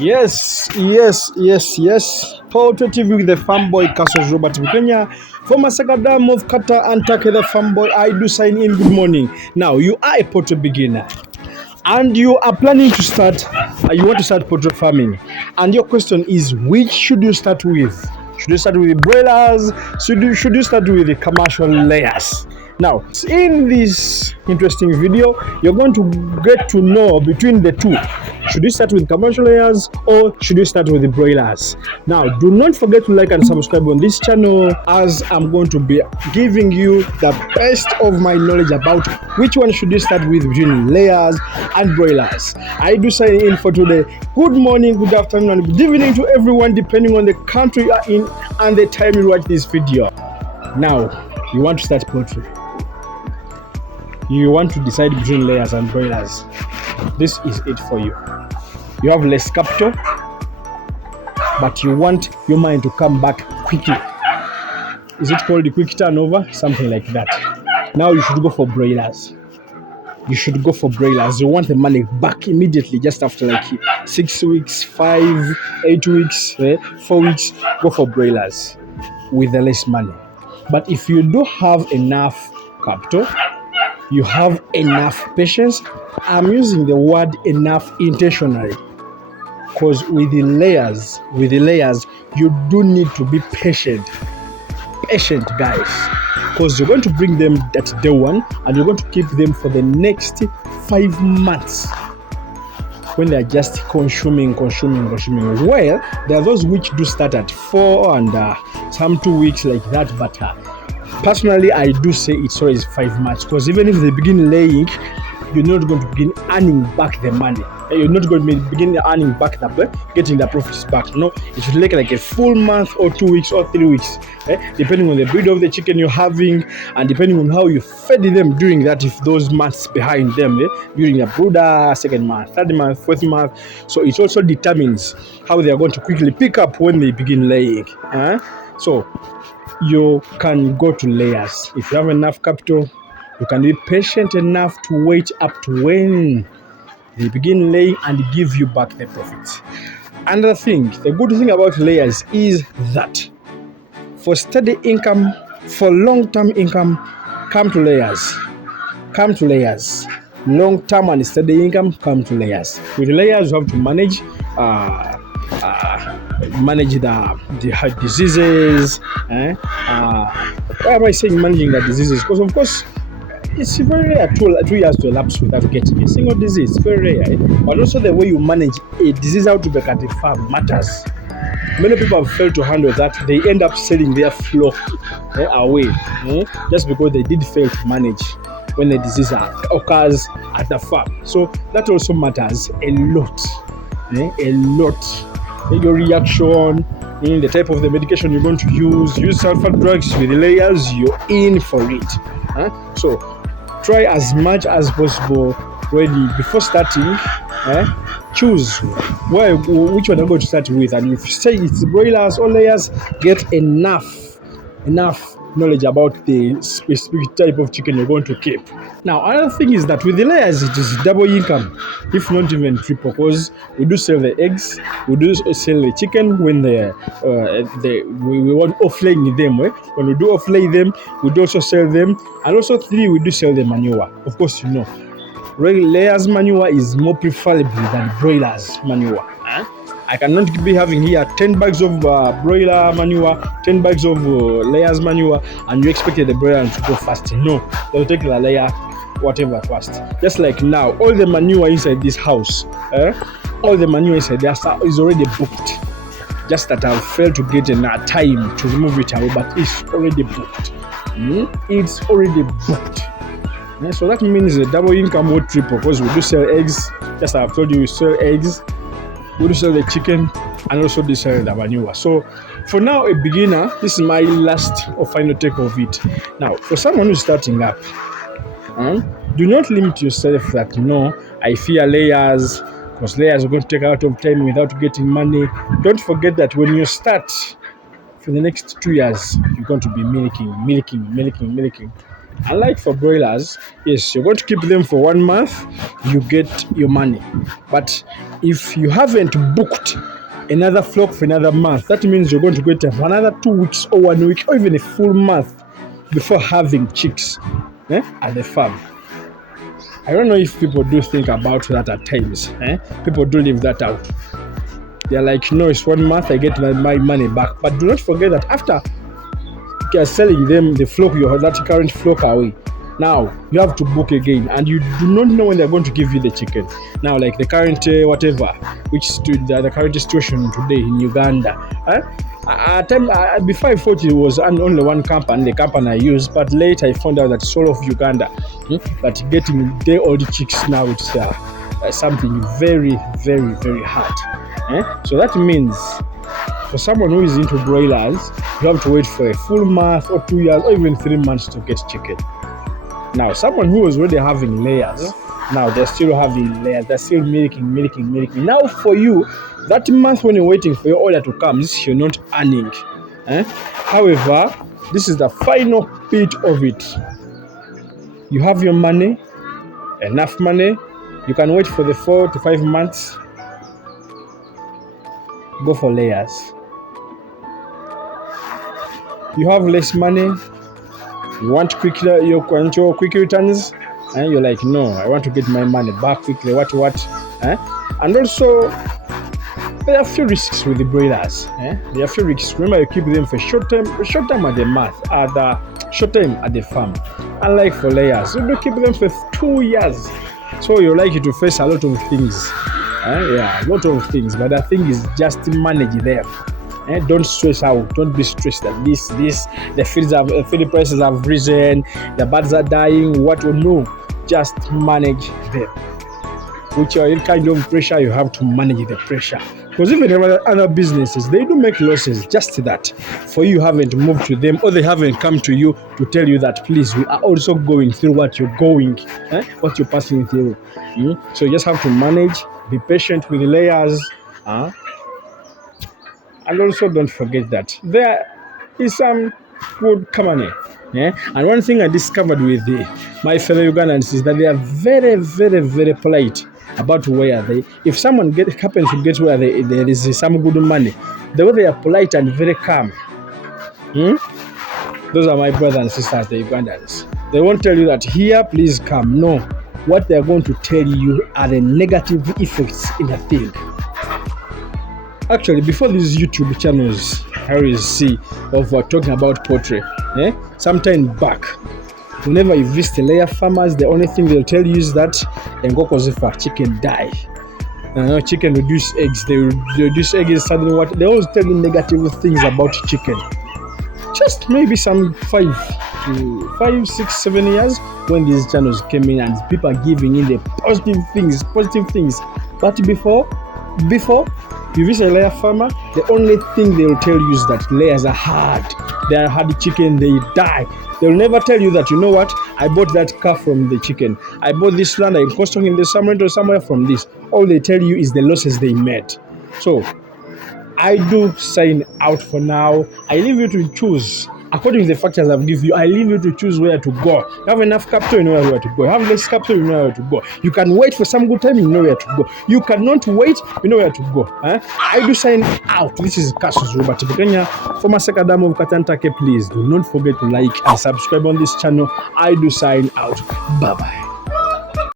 Yes. Poultry TV with the fanboy Castles Robert Mkenya. Former Sakadam of Qatar and Take the fanboy. I do sign in. Good morning. Now, you are a poultry beginner and you are planning to start, you want to start poultry farming. And your question is, which should you start with? Should you start with the broilers? Should you start with the commercial layers? Now, in this interesting video, you're going to get to know between the two. Should you start with commercial layers or should you start with the broilers? Now, do not forget to like and subscribe on this channel, as I'm going to be giving you the best of my knowledge about which one should you start with between layers and broilers. I do sign in for today. Good morning, good afternoon, and good evening to everyone, depending on the country you are in and the time you watch this video. Now, you want to start poultry. You want to decide between layers and broilers. This is it for you. You have less capital, but you want your mind to come back quickly. Is it called the quick turnover? Something like that. Now you should go for broilers. You want the money back immediately, just after like 6 weeks, 5, 8 weeks, 4 weeks. Go for broilers with the less money. But if you do have enough capital, you have enough patience. I'm using the word enough intentionally, because with the layers, you do need to be patient, guys, because you're going to bring them that day one and you're going to keep them for the next 5 months when they're just consuming. Well, there are those which do start at 4 and some 2 weeks like that, but personally, I do say it's always 5 months, because even if they begin laying, you're not going to begin earning back the money. You're not going to begin earning back getting the profits back. No, it should take like a full month or 2 weeks or 3 weeks, depending on the breed of the chicken you're having and depending on how you fed them during that, if those months behind them, during the brooder, second month, third month, fourth month. So it also determines how they are going to quickly pick up when they begin laying. So you can go to layers. If you have enough capital, you can be patient enough to wait up to when they begin laying and give you back the profits. Another thing, the good thing about layers is that for steady income, for long-term income, come to layers. Long-term and steady income, come to layers. With layers, you have to manage the diseases. Why am I saying managing the diseases? Because of course it's very rare 2 years to elapse without getting a single disease. Very rare. But also the way you manage a disease outbreak at the farm matters. Many people have failed to handle that. They end up selling their flock away just because they did fail to manage when the disease occurs at the farm. So that also matters a lot. Your reaction, the type of the medication you're going to use sulfur drugs with the layers, you're in for it. So try as much as possible ready before starting. Choose which one you're going to start with, and if you say it's broilers or layers, get enough knowledge about the specific type of chicken you're going to keep. Now, another thing is that with the layers, it is double income, if not even triple, because we do sell the eggs, we do sell the chicken when we want off-laying them. When we do off-lay them, we do also sell them, and also we do sell the manure. Of course, layers manure is more preferable than broilers manure. I cannot be having here 10 bags of broiler manure, 10 bags of layers manure, and you expected the broiler to go fast. No, they'll take the layer whatever first. Just like now, all the manure inside this house, all the manure inside there is already booked. Just that I've failed to get enough time to remove it away, but it's already booked. It's already booked. So that means the double income or triple, because we do sell eggs. Just as I've told you, we sell eggs, we do sell the chicken, and also do sell the manure. So for now, a beginner, this is my last or final take of it. Now, for someone who's starting up, do not limit yourself that, no, I fear layers, because layers are going to take a lot of time without getting money. Don't forget that when you start, for the next 2 years, you're going to be milking. Unlike for broilers, yes, you're going to keep them for 1 month, you get your money. But if you haven't booked another flock for another month, that means you're going to get another 2 weeks or 1 week or even a full month before having chicks at the farm. I don't know if people do think about that at times. People do leave that out. They're like, no, it's 1 month, I get my money back. But do not forget that after selling them the flock, that current flock away, now you have to book again, and you do not know when they're going to give you the chicken. Now, like the current whatever, which the current situation today in Uganda. At time before, I thought it was only one company, the company I use, but later I found out that it's all of Uganda. But getting day-old chicks now, it's something very, very, very hard. So that means for someone who is into broilers, you have to wait for a full month or 2 years or even 3 months to get chicken. Now, someone who was already having layers, now they're still having layers, they're still milking. Now for you, that month when you're waiting for your order to come, you're not earning. However, this is the final bit of it. You have your money, enough money, you can wait for the 4 to 5 months, go for layers. You have less money, you want quick returns, and you're like, no, I want to get my money back quickly, what? And also, there are a few risks with the broilers. There are a few risks. Remember, you keep them for short time at the month, short time at the farm. Unlike for layers, you do keep them for 2 years. So you're likely to face a lot of things. A lot of things. But the thing is just to manage them. Don't stress out. Don't be stressed that this, the feed prices have risen, the birds are dying, no. Just manage them. Whichever kind of pressure, you have to manage the pressure. Because even other businesses, they do make losses, just that. For you haven't moved to them, or they haven't come to you to tell you that, please, we are also going through what you're what you're passing through. So you just have to manage, be patient with the layers. And also don't forget that there is some good company. And one thing I discovered with my fellow Ugandans is that they are very, very, very polite about where if someone happens to get where there is some good money, the way they are polite and very calm. Those are my brothers and sisters, the Ugandans. They won't tell you that here, please come. No. What they're going to tell you are the negative effects in a thing. Actually, before these YouTube channels, I always see of talking about poultry. Sometime back, whenever you visit layer farmers, the only thing they'll tell you is that chicken die. Chicken reduce eggs. They reduce eggs suddenly. What they always tell you negative things about chicken. Just maybe some 5, 6, 7 years when these channels came in and people are giving in the positive things. But before you visit a layer farmer, the only thing they will tell you is that layers are hard. They are hard chicken, they die. They will never tell you that, you know what, I bought that calf from the chicken. I bought this land, I'm costing in the summer or somewhere from this. All they tell you is the losses they made. So, I do sign out for now. I leave you to choose. According to the factors I've given you, I leave you to choose where to go. You have enough capital, you know where to go. You have less capital, you know where to go. You can wait for some good time, you know where to go. You cannot wait, you know where to go. I do sign out. This is Cassius Robert Kenya, former Secretary of Katantake. Please do not forget to like and subscribe on this channel. I do sign out. Bye-bye.